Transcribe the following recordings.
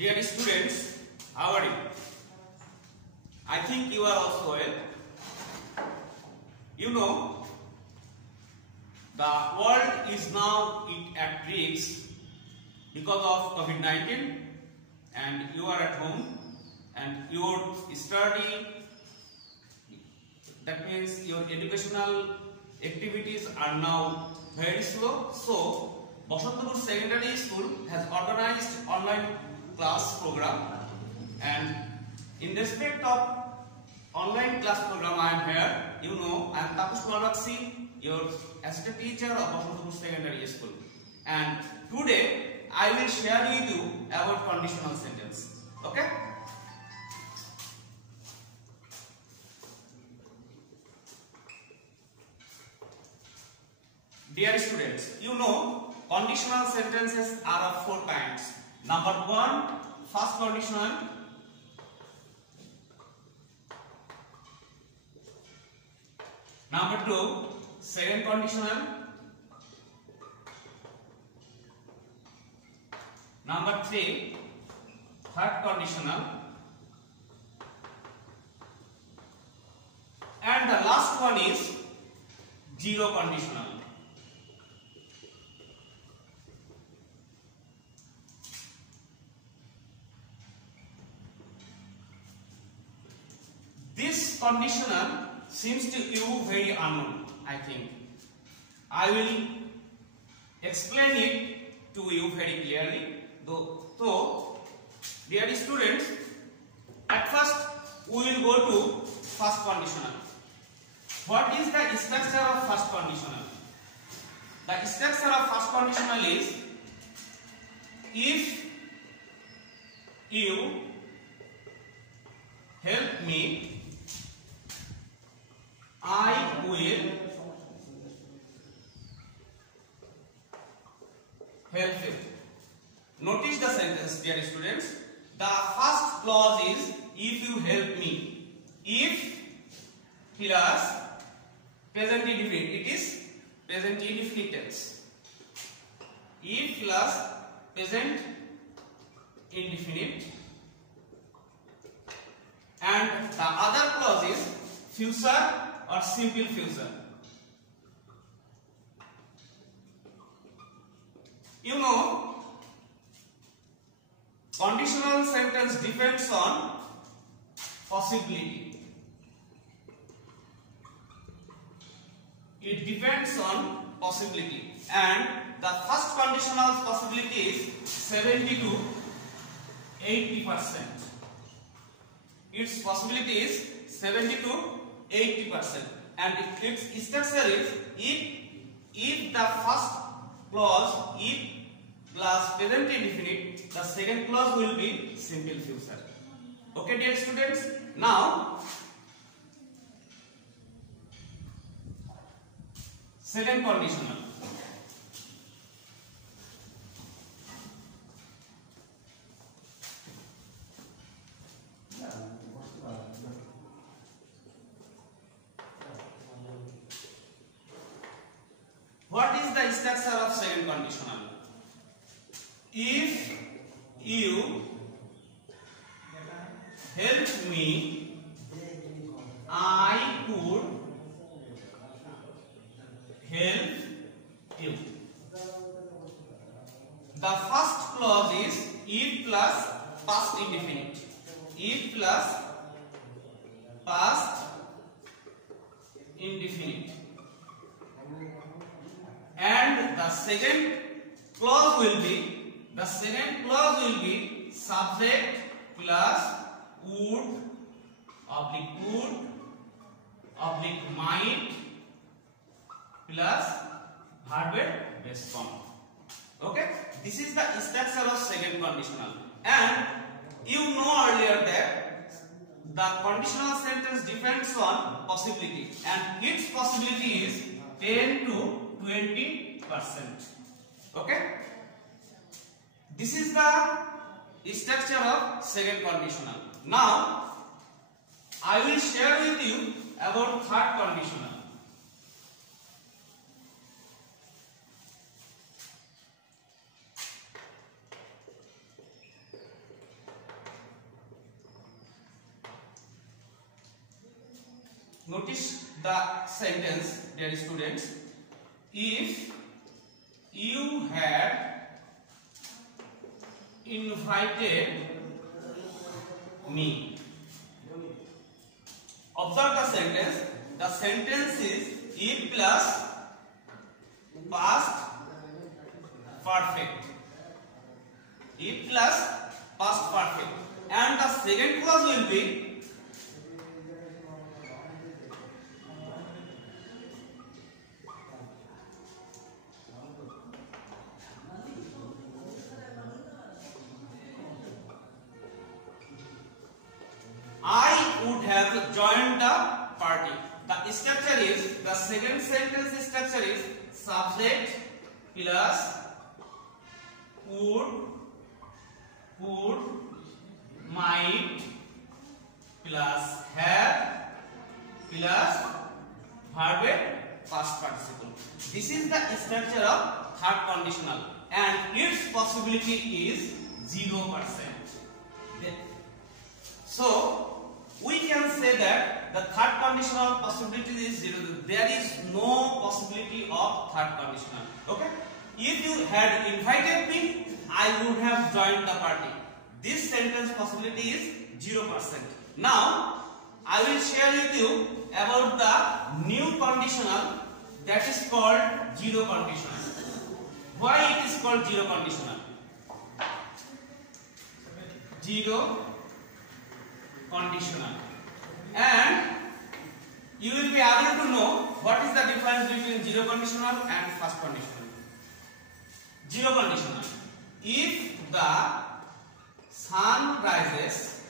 Dear students, how are you? I think you are also well. You know, the world is now at risk because of COVID-19, and you are at home and your study, that means your educational activities are now very slow. So Bashantapur Secondary School has organized online class program, and in respect of online class program I am here. You know, I am Tapush Malakshi, your assistant teacher of Bashantapur Secondary School, and today I will share with you about conditional sentence. Okay? Dear students, you know conditional sentences are of 4 kinds. Number 1, first conditional. Number 2, second conditional. Number 3, third conditional. And the last one is zero conditional. This conditional seems to you very unknown, I think. I will explain it to you very clearly. So, dear students, at first we will go to first conditional. What is the structure of first conditional? The structure of first conditional is, if you help me, I will help you. Notice the sentence, dear students. The first clause is if you help me. If plus present indefinite. It is present indefinite tense. If plus present indefinite. And the other clause is future or simple future. You know, conditional sentence depends on possibility. It depends on possibility, and the first conditional possibility is 70 to 80%. Its possibility is 70 to 80%, and its structure is if the first clause if plus present indefinite, the second clause will be simple future. Okay, dear students. Now, second conditional. What is the structure of second conditional? If you help me, I could help you. The first clause is if plus past indefinite. If plus past indefinite. And the second clause will be subject plus would oblique might plus verb base form. Okay, this is the structure of second conditional. And you know earlier that the conditional sentence depends on possibility, and its possibility is 10 to 20%. Okay, this is the structure of second conditional. Now I will share with you about third conditional. Notice the sentence, dear students. If you had invited me. Observe the sentence. The sentence is if plus past perfect. If plus past perfect. And the second clause will be I would have joined the party. The structure is, the second sentence structure is subject plus would, might plus have plus verb past participle. This is the structure of third conditional and its possibility is 0%. So we can say that the third conditional possibility is 0. There is no possibility of third conditional. Okay? If you had invited me, I would have joined the party. This sentence possibility is 0%. Now, I will share with you about the new conditional that is called zero conditional. Why it is called zero conditional? Zero conditional. And you will be able to know what is the difference between zero conditional and first conditional. Zero conditional. If the sun rises,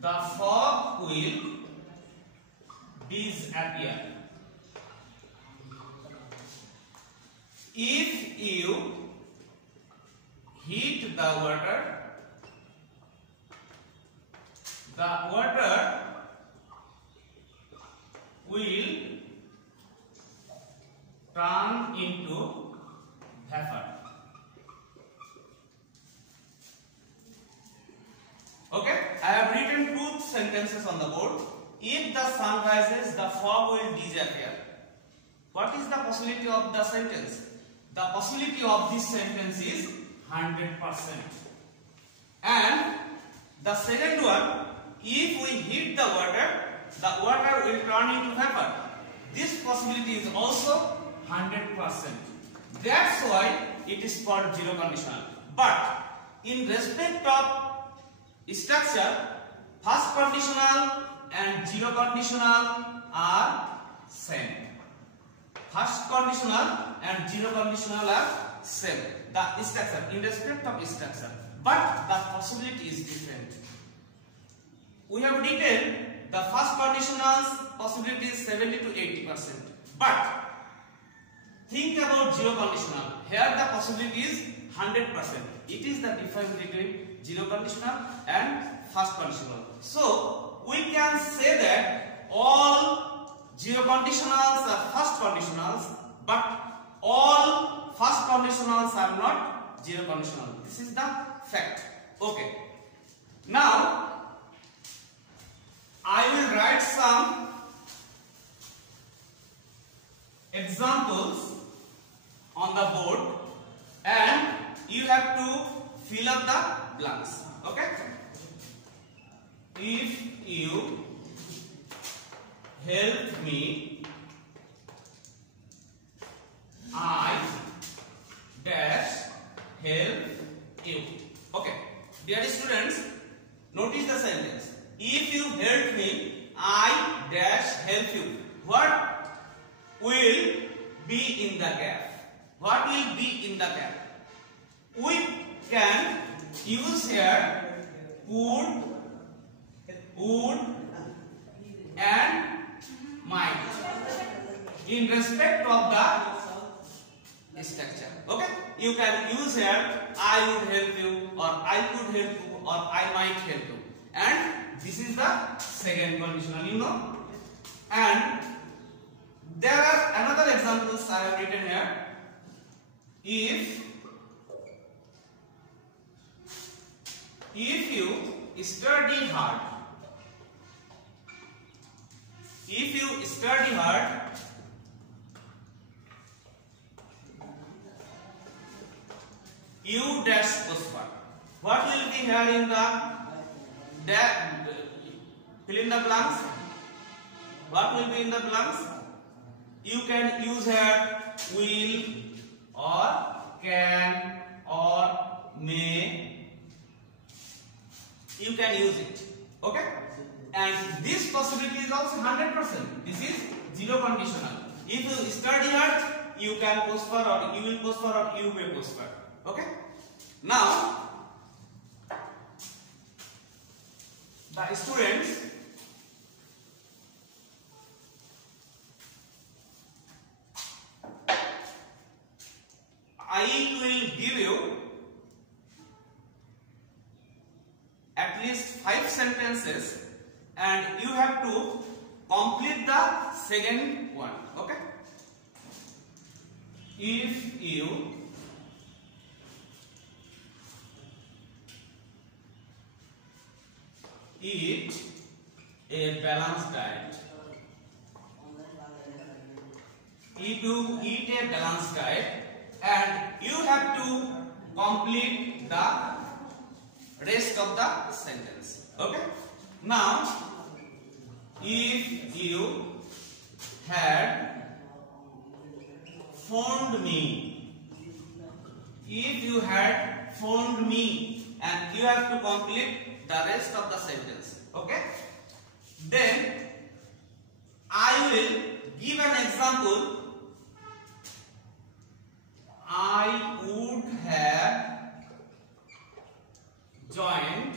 the fog will disappear. If you heat the water will turn into vapor. Okay, I have written two sentences on the board. If the sun rises, the fog will disappear. What is the possibility of the sentence? The possibility of this sentence is 100%. And the second one, if we heat the water will turn into vapor. This possibility is also 100%. That's why it is called zero conditional. But in respect of structure, first conditional and zero conditional are same. First conditional and zero conditional are same. The structure, in respect of structure, but the possibility is different. We have written the first conditional's possibility is 70 to 80%. But think about zero conditional. Here the possibility is 100%. It is the difference between zero conditional and first conditional. So we can say that all zero conditionals are first conditionals, but all first conditionals are not zero conditional. This is the fact. Okay. Now I will write some examples on the board and you have to fill up the blanks. Okay? If you help me, I dash help you. Okay. Dear students, notice the sentence. If you help me, I dash help you. What will be in the gap? What will be in the gap? We can use here would and might in respect of the structure. Okay? You can use here I would help you, or I could help you, or I might help you. And this is the second conditional, you know. And there are another examples I have written here. If you study hard, if you study hard, you dash prosper. What will be here in the fill in the blanks? What will be in the blanks? You can use here will or can or may. You can use it. Okay? And this possibility is also 100%. This is zero conditional. If you study hard, you can prosper or you will prosper or you may prosper. Okay? Now, the students I will give you at least 5 sentences and you have to complete the second one. Okay? If you eat a balanced diet, if you eat a balanced diet and you have to complete the rest of the sentence. Okay? Now, if you had phoned me, if you had phoned me, and you have to complete the rest of the sentence. Okay? Then I will give an example. I would have joined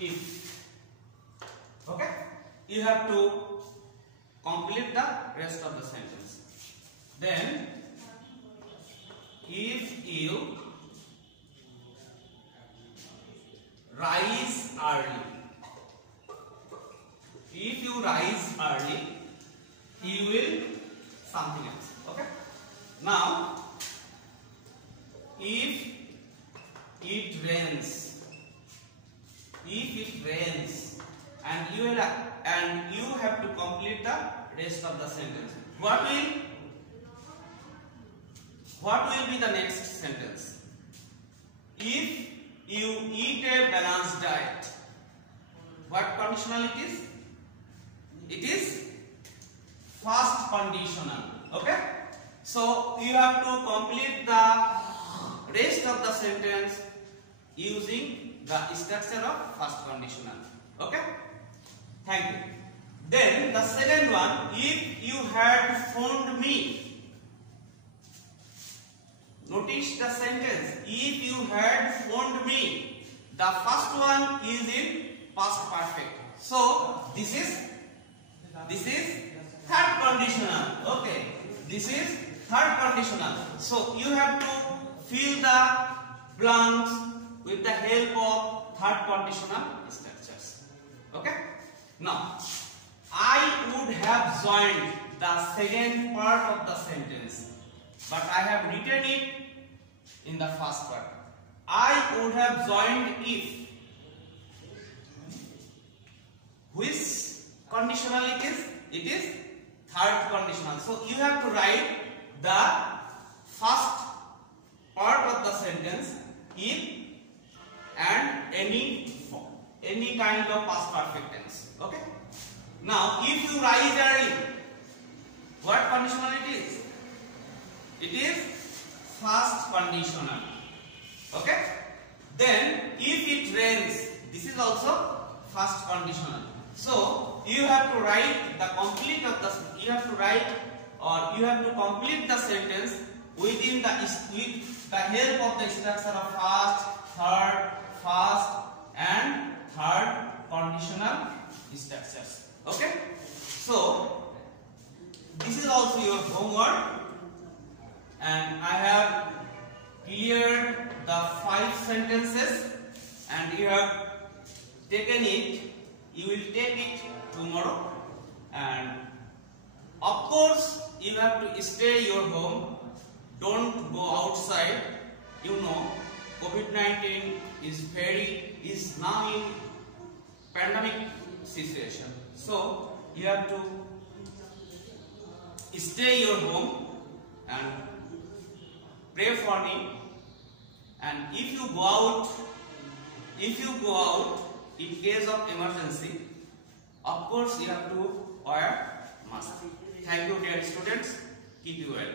if. Okay? You have to complete the rest of the sentence. Then if you rise early, if you rise early, you will something else. Okay? Now, if it rains, and you have to complete the rest of the sentence. What will be the next sentence? If you eat a balanced diet, what conditional it is? It is first conditional. Okay? So you have to complete the rest of the sentence using the structure of first conditional. Okay? Thank you. Then the second one, if you had phoned me. Notice the sentence, if you had phoned me. The first one is in past perfect. So this is third conditional. Okay, this is third conditional. So you have to fill the blanks with the help of third conditional structures. Okay. Now, I would have joined the second part of the sentence, but I have written it in the first part. I would have joined if. Which conditional it is? It is third conditional. So you have to write the first part of the sentence if and any kind of past perfect tense. Okay. Now, if you rise early, what conditional it is? It is first conditional. Okay. Then, if it rains, this is also first conditional. So, you have to write the complete of the. You have to write or you have to complete the sentence with the help of the structure of first, third, first, and third conditional structures. Okay. So, this is also your homework, and I have cleared the 5 sentences, and you have taken it. You will take it tomorrow, and of course you have to stay your home. Don't go outside. You know, COVID-19 is now in pandemic situation. So you have to stay your home and pray for me. And if you go out in case of emergency, of course you have to wear mask. Thank you, dear students. Keep you well.